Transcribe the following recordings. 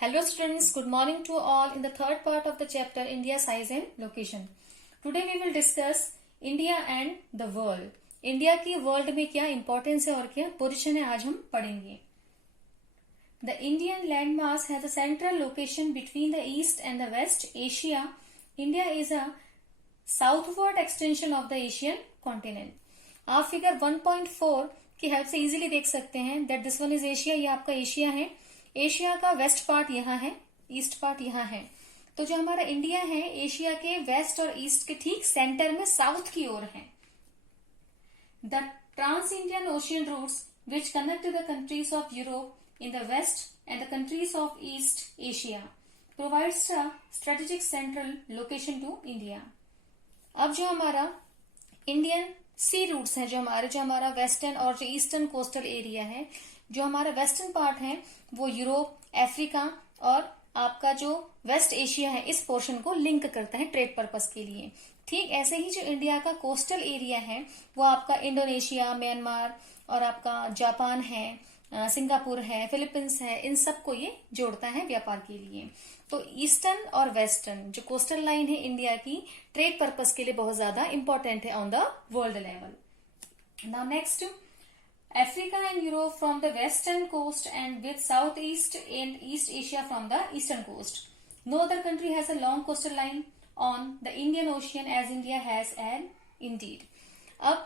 Hello students, good morning to all in the third part of the chapter India size and location. Today we will discuss India and the world. India की world में क्या importance है और क्या position है आज हम पढ़ेंगे. The Indian landmass has a central location between the east and the west Asia. India is a southward extension of the Asian continent. आप फिगर 1.4 की हेल्प से इजीली देख सकते हैं that this one is Asia. ये आपका Asia है. Asia का वेस्ट पार्ट यहाँ है, ईस्ट पार्ट यहाँ है. तो जो हमारा इंडिया है एशिया के वेस्ट और ईस्ट के ठीक सेंटर में साउथ की ओर है. The trans Indian Ocean routes which connect the countries of Europe in the west and the countries of East Asia provides a strategic central location to India. अब जो हमारा इंडियन सी रूट्स हैं, जो हमारा western और जो eastern coastal area है, जो हमारा वेस्टर्न पार्ट है वो यूरोप, अफ्रीका और आपका जो वेस्ट एशिया है इस पोर्शन को लिंक करता है ट्रेड पर्पस के लिए. ठीक ऐसे ही जो इंडिया का कोस्टल एरिया है वो आपका इंडोनेशिया, म्यांमार और आपका जापान है, सिंगापुर है, फिलीपींस है, इन सबको ये जोड़ता है व्यापार के लिए. तो ईस्टर्न और वेस्टर्न जो कोस्टल लाइन है इंडिया की ट्रेड पर्पस के लिए बहुत ज्यादा इंपॉर्टेंट है on the world level. Now next, Africa and Europe from the western coast and with southeast and East Asia from the eastern coast. No other country has a long coastal line on the Indian Ocean as India has and indeed. अब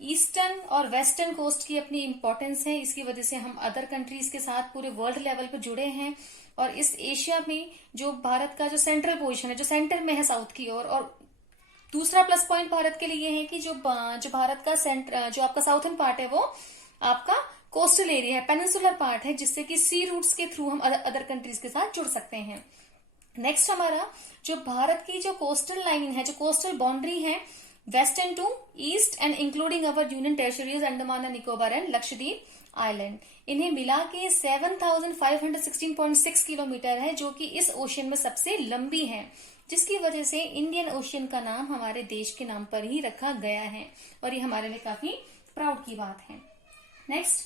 eastern और western coast की अपनी importance है, इसकी वजह से हम other countries के साथ पूरे वर्ल्ड लेवल पर जुड़े हैं. और इस एशिया में जो भारत का जो सेंट्रल पोजीशन है, जो सेंटर में है साउथ की ओर, और दूसरा प्लस पॉइंट भारत के लिए ये है कि जो भारत का सेंटर, जो आपका साउथर्न पार्ट है वो आपका कोस्टल एरिया है, पेनिनसुलर पार्ट है, जिससे कि सी रूट्स के थ्रू हम अदर कंट्रीज के साथ जुड़ सकते हैं. नेक्स्ट, हमारा जो भारत की जो कोस्टल लाइन है, जो कोस्टल बाउंड्री है western to east and including our union territories Andaman and Nicobar and Lakshadweep island, इन्हें मिला के 7,516.6 किलोमीटर है, जो कि इस ओशियन में सबसे लंबी है, जिसकी वजह से इंडियन ओशियन का नाम हमारे देश के नाम पर ही रखा गया है और ये हमारे लिए काफी प्राउड की बात है. Next,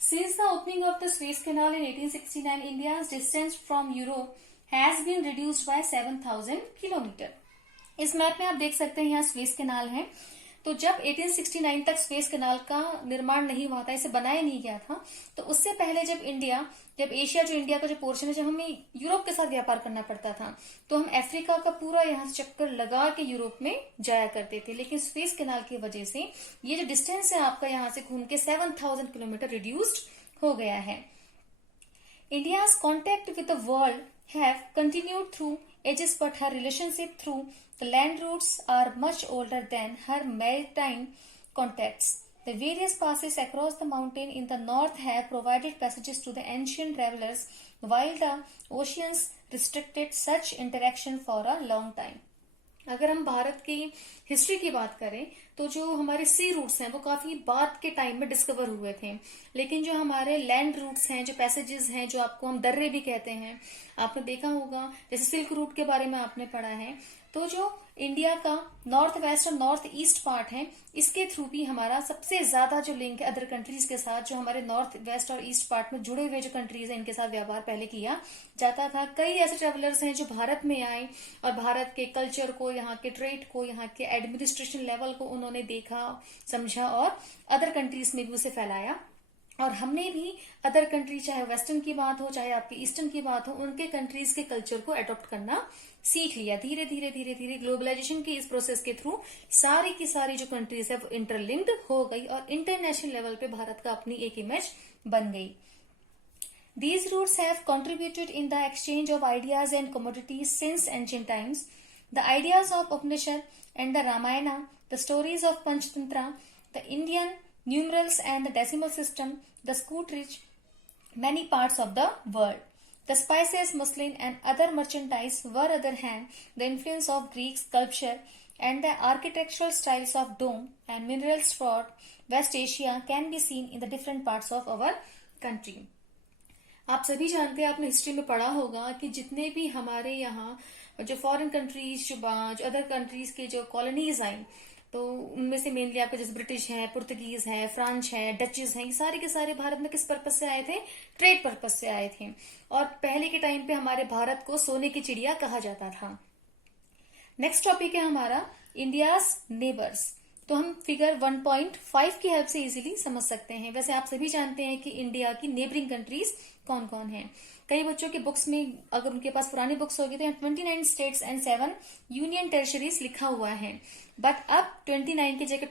since the opening of the Suez Canal in 1869 India's distance from Europe has been reduced by 7,000 kilometre. इस मैप में आप देख सकते हैं यहाँ स्वेज कैनाल है. तो जब 1869 तक स्वेज कैनाल का निर्माण नहीं हुआ था, इसे बनाया नहीं गया था, तो उससे पहले जब एशिया जो इंडिया का जो पोर्शन है, जब हमें यूरोप के साथ व्यापार करना पड़ता था तो हम अफ्रीका का पूरा यहाँ से चक्कर लगा के यूरोप में जाया करते थे. लेकिन स्वेज कैनाल की वजह से ये जो डिस्टेंस है आपका यहाँ से घूम के 7,000 किलोमीटर रिड्यूस्ड हो गया है. India's contact with the world have continued through ages, but her relationship through the land routes are much older than her maritime contacts. The various passes across the mountain in the north have provided passages to the ancient travelers, while the oceans restricted such interaction for a long time. अगर हम भारत की history की बात करें तो जो हमारे sea routes हैं वो काफी बाद के टाइम में डिस्कवर हुए थे, लेकिन जो हमारे लैंड रूट्स हैं, जो पैसेजेस हैं, जो आपको हम दर्रे भी कहते हैं, आपने देखा होगा, जैसे सिल्क रूट के बारे में आपने पढ़ा है, तो जो इंडिया का नॉर्थ वेस्ट और नॉर्थ ईस्ट पार्ट है, इसके थ्रू भी हमारा सबसे ज्यादा जो लिंक है अदर कंट्रीज के साथ, जो हमारे नॉर्थ वेस्ट और ईस्ट पार्ट में जुड़े हुए जो कंट्रीज हैं इनके साथ व्यापार पहले किया जाता था. कई ऐसे ट्रेवलर्स हैं जो भारत में आए और भारत के कल्चर को, यहाँ के ट्रेड को, यहाँ के एडमिनिस्ट्रेशन लेवल को उन्होंने देखा, समझा और अदर कंट्रीज में भी उसे फैलाया. और हमने भी अदर कंट्री, चाहे वेस्टर्न की बात हो चाहे आपकी ईस्टर्न की बात हो, उनके कंट्रीज के कल्चर को अडॉप्ट करना सीख लिया. धीरे धीरे धीरे धीरे ग्लोबलाइजेशन की इस प्रोसेस के थ्रू सारी की सारी जो कंट्रीज है वो इंटरलिंक्ड हो गई और इंटरनेशनल लेवल पे भारत का अपनी एक इमेज बन गई. These routes have contributed in the exchange of ideas and commodities since ancient times. The ideas of Upanishad and the Ramayana, the stories of Panchatantra, the Indian numerals and the decimal system, the scoot reach many parts of the world. The spices, muslin and other merchandise were other hand the influence of Greek sculpture and the architectural styles of dome and minerals for West Asia can be seen in the different parts of our country. आप सभी जानते हैं, आपने history में पढ़ा होगा कि जितने भी हमारे यहाँ जो फॉरेन कंट्रीज, जो अदर कंट्रीज के जो कॉलोनीज आई, तो उनमें से मेनली आपको जैसे ब्रिटिश है, पुर्तगीज है, फ्रेंच है, डचेस है, ये सारे के सारे भारत में किस पर्पज से आए थे? ट्रेड पर्पज से आए थे। और पहले के टाइम पे हमारे भारत को सोने की चिड़िया कहा जाता था। नेक्स्ट टॉपिक है हमारा इंडियाज नेबर्स। तो हम फिगर 1.5 की हेल्प से इजीली समझ सकते हैं। वैसे आप सभी जानते हैं कि इंडिया की नेबरिंग कंट्रीज कौन कौन है। कई बच्चों की बुक्स में, अगर उनके पास पुरानी बुक्स होगी, तो 29 स्टेट्स एंड 7 यूनियन टेरिटरीज लिखा हुआ है। बट अब 29 की जगह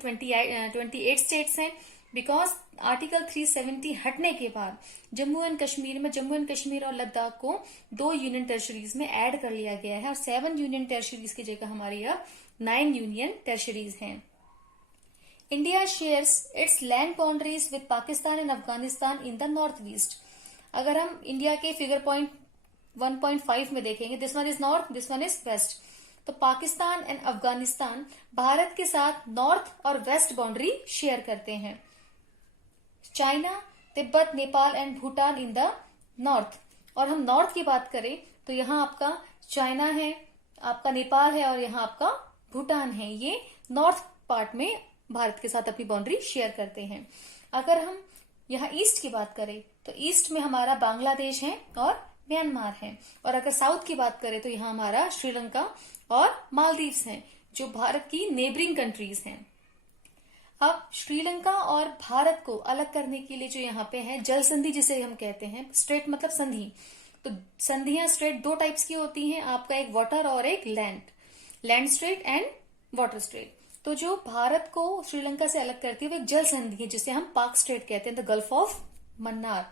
28 स्टेट्स हैं, बिकॉज आर्टिकल 370 हटने के बाद जम्मू एंड कश्मीर और लद्दाख को 2 यूनियन टेरिटरीज में ऐड कर लिया गया है, और 7 यूनियन टेरिटरीज की जगह हमारी अब 9 यूनियन टेरिटरीज हैं। India shares its land boundaries with Pakistan and Afghanistan in the northeast. अगर हम इंडिया के फिगर पॉइंट 1.5 में देखेंगे, this one is north, this one is west, तो पाकिस्तान एंड अफगानिस्तान भारत के साथ नॉर्थ और वेस्ट बाउंड्री शेयर करते हैं। China, Tibet, Nepal and Bhutan in the north. और हम नॉर्थ की बात करें तो यहाँ आपका चाइना है, आपका नेपाल है, और यहाँ आपका भूटान है। ये नॉर्थ पार्ट में भारत के साथ अपनी बाउंड्री शेयर करते हैं। अगर हम यहाँ ईस्ट की बात करें तो ईस्ट में हमारा बांग्लादेश है और म्यांमार है। और अगर साउथ की बात करें तो यहाँ हमारा श्रीलंका और मालदीव्स हैं, जो भारत की नेबरिंग कंट्रीज हैं। अब श्रीलंका और भारत को अलग करने के लिए जो यहाँ पे है जल संधि, जिसे हम कहते हैं, स्ट्रेट मतलब संधि। तो संधियां स्ट्रेट 2 टाइप्स की होती हैं, आपका एक वाटर और एक land straight and water straight. तो जो भारत को श्रीलंका से अलग करती है वो एक जल संधि है, जिसे हम पाक स्ट्रेट कहते हैं, द गल्फ ऑफ मन्नार।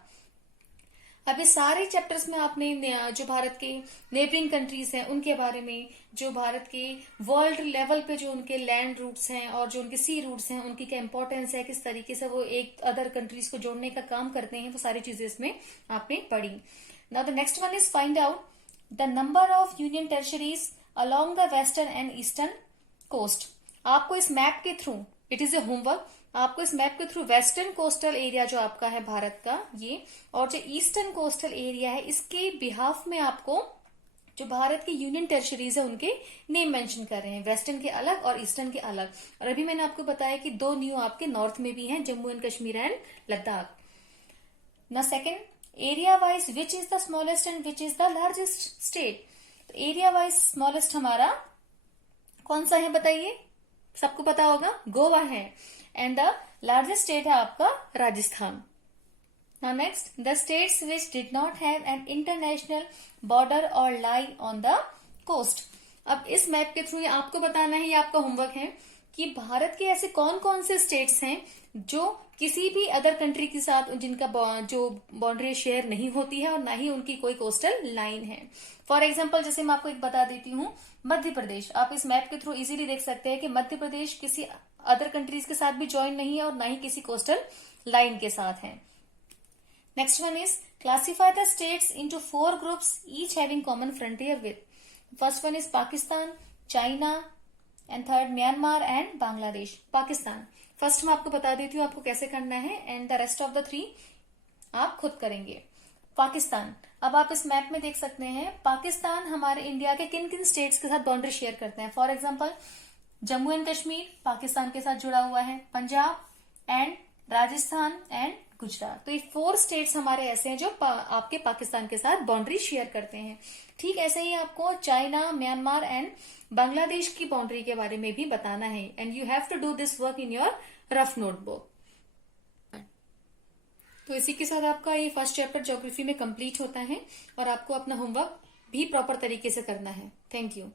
अब इस सारे चैप्टर्स में आपने जो भारत के नेबरिंग कंट्रीज हैं उनके बारे में, जो भारत के वर्ल्ड लेवल पे जो उनके लैंड रूट्स हैं और जो उनके सी रूट्स हैं, उनकी क्या इंपॉर्टेंस है, किस तरीके से वो एक अदर कंट्रीज को जोड़ने का काम करते हैं, वो सारी चीजें इसमें आपने पढ़ी। Now the next one is find out the number of union territories along the western and eastern coast. आपको इस मैप के through, it is a homework, आपको इस मैप के थ्रू वेस्टर्न कोस्टल एरिया जो आपका है भारत का ये, और जो ईस्टर्न कोस्टल एरिया है, इसके बिहाफ में आपको जो भारत के यूनियन टेरिटरीज है उनके नेम मेंशन कर रहे हैं, वेस्टर्न के अलग और ईस्टर्न के अलग। और अभी मैंने आपको बताया कि 2 न्यू आपके नॉर्थ में भी हैं, जम्मू एंड कश्मीर एंड लद्दाख। ना second, area wise which is the smallest and which is the largest state. तो एरिया वाइज स्मॉलेस्ट हमारा कौन सा है बताइए? सबको पता होगा, गोवा है। एंड द लार्जेस्ट स्टेट है आपका Rajasthan. Now next, the states which did not have an international border और लाई ऑन द कोस्ट। अब इस मैप के थ्रू आपको बताना है, ये आपका होमवर्क है, कि भारत के ऐसे कौन कौन से स्टेट्स हैं जो किसी भी अदर कंट्री के साथ जिनका जो बाउंड्री शेयर नहीं होती है और ना ही उनकी कोई कोस्टल लाइन है। फॉर एग्जाम्पल, जैसे मैं आपको एक बता देती हूँ, मध्य प्रदेश। आप इस मैप के थ्रू इजीली देख सकते हैं कि मध्य प्रदेश किसी अदर कंट्रीज के साथ भी ज्वाइन नहीं है और ना ही किसी कोस्टल लाइन के साथ है। Next one is classify the states into 4 groups each having common frontier with. First one is Pakistan, China and third Myanmar and Bangladesh. Pakistan first मैं आपको बता देती हूँ आपको कैसे करना है, and the rest of the 3 आप खुद करेंगे। पाकिस्तान, अब आप इस मैप में देख सकते हैं पाकिस्तान हमारे इंडिया के किन किन स्टेट्स के साथ बाउंड्री शेयर करते हैं। For example, Jammu and Kashmir Pakistan के साथ जुड़ा हुआ है, पंजाब एंड राजस्थान एंड गुजरात। तो ये 4 स्टेट्स हमारे ऐसे हैं जो आपके पाकिस्तान के साथ बाउंड्री शेयर करते हैं। ठीक ऐसे ही आपको चाइना, म्यांमार एंड बांग्लादेश की बाउंड्री के बारे में भी बताना है, and you have to do this work in your rough notebook. तो इसी के साथ आपका ये फर्स्ट चैप्टर ज्योग्राफी में कंप्लीट होता है और आपको अपना होमवर्क भी प्रॉपर तरीके से करना है। Thank you.